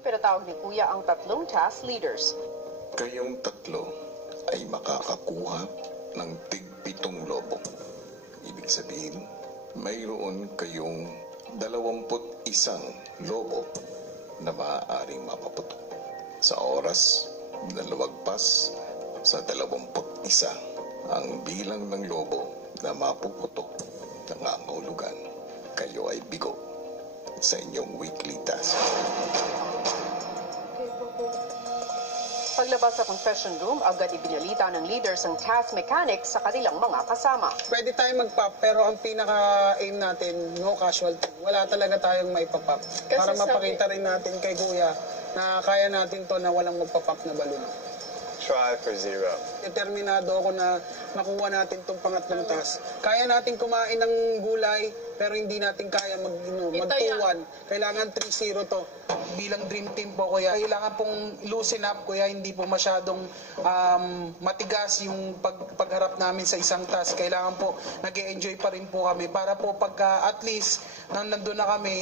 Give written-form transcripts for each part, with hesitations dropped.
Pinatawag ni Kuya ang tatlong task leaders. Kayong tatlo ay makakakuha ng tig-7 lobo. Ibig sabihin, mayroon kayong 21 lobo na maaaring mapaputok. Sa oras na lumagpas sa 21 ang bilang ng lobo na mapuputok ng nangangahulugan, kayo ay bigo sa inyong weekly task. Paglabas sa confession room, agad ibinalita ng leaders ang task mechanics sa kanilang mga kasama. Pwede tayo mag-pop, pero ang pinaka-aim natin, no casualty. Wala talaga tayong may pop-up. Para mapakita rin natin kay Kuya na kaya natin to na walang magpapap na balon. Try for 0. Determinado ako na makuha natin itong pangatlong task. Kaya natin kumain ng gulay, pero hindi natin kaya magtuwan. Kailangan 3-0 to. Bilang dream team po, Kuya, kailangan pong loosen up, Kuya. Hindi po masyadong matigas yung pagharap namin sa isang task. Kailangan po nag-e-enjoy pa rin po kami para po pagka at least nandun na kami,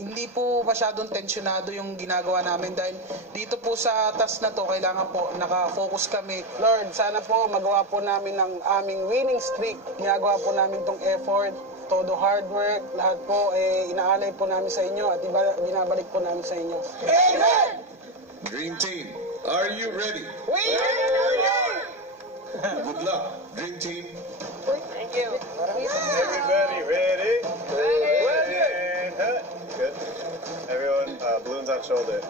hindi po masyadong tensyonado yung ginagawa namin dahil dito po sa task na to, kailangan po naka-focus kami. Lord, sana po magawa po namin ang aming winning streak. Ginagawa po namin tong effort, todo hard work, lahat po inaalay po namin sa inyo at binabalik po namin sa inyo. Amen! Dream Team, are you ready? We are ready! Good luck, Dream Team. Thank you. Everybody ready? Ready. And hut. Good. Everyone, balloons on shoulder.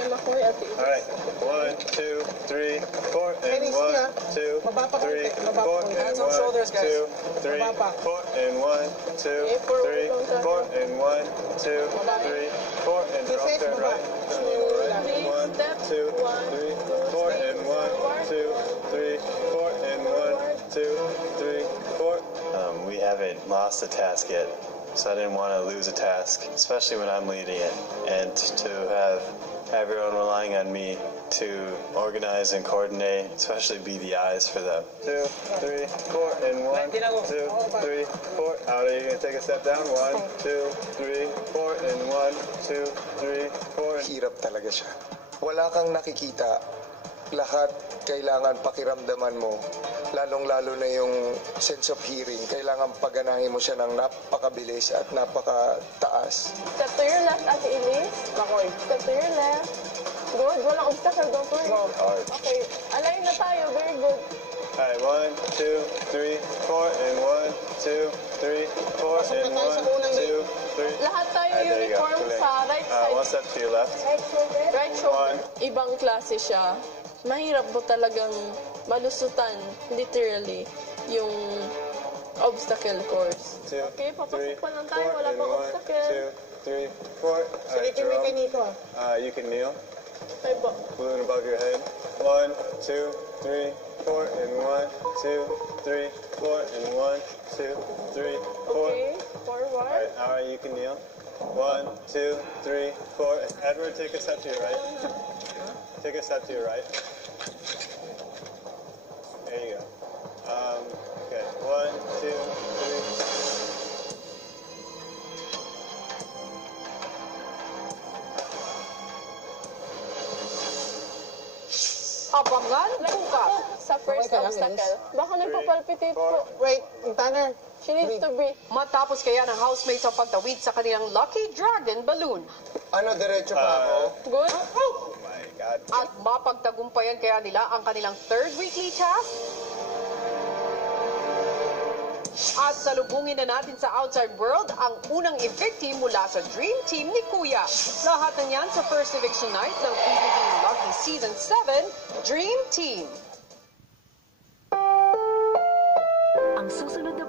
Alright. 1, 2, 3, 4, and 1, 2, 3, 4, and 1, 2, 3, 4, and 1, 2, 3, 4, and 1, 2, 3, 4, and drop that right. 1, 2, 3, 4, and 1, 2, 3, 4, and 1, 2, 3, 4. We haven't lost a task yet, so I didn't want to lose a task, especially when I'm leading it, and to have everyone relying on me to organize and coordinate, especially be the eyes for them. 2, 3, 4, and 1, 2, 3, 4. Out, are you going to take a step down? 1, 2, 3, 4, and 1, 2, 3, 4. Hirap talaga siya. Wala kang nakikita. Lahat kailangan pakiramdaman mo. Lalong-lalo na yung sense of hearing. Kailangan paganahin mo siya ng napakabilis at napakataas. Step to your left, Ate Elise. Kakoy. Step to your left. Good. Walang obstacle. Don't worry. Go. Okay. Align na tayo. Very good. Alright, 1, 2, 3, 4, and 1, 2, 3, 4, and 1, 2, 3. Lahat tayo uniform sa right side. One step to your left. Right shoulder. Ibang klase siya. Mahirap mo talagang malusutan, literally, yung obstacle course. Okay, papasok pa lang tayo. Wala pang obstacle. 2, 3, 4. Silipin mo kay Nico. You can kneel. Ay po. Balloon above your head. 1, 2, 3, 4, and 1, 2, 3, 4, and 1, 2, 3, 4. Okay, forward. Alright, you can kneel. 1, 2, 3, 4. Edward, take a step to your right. Take a step to your right. There you go. Okay, 1, 2, 3. Abangan bukas. Sa first obstacle. Baka nagpapalpitate po. Wait, Tanner. She needs to breathe. Matapos kaya ng housemates ang pagtawid sa kanilang Lucky Dragon balloon. Ano, diretso pa ako? Good. Oh my God. At mapagtagumpayan kaya nila ang kanilang third weekly task. At salubungin na natin sa outside world ang unang evictee mula sa Dream Team ni Kuya. Lahat ng yan sa first eviction night ng PBB Lucky Season 7 Dream Team. Ang susunod na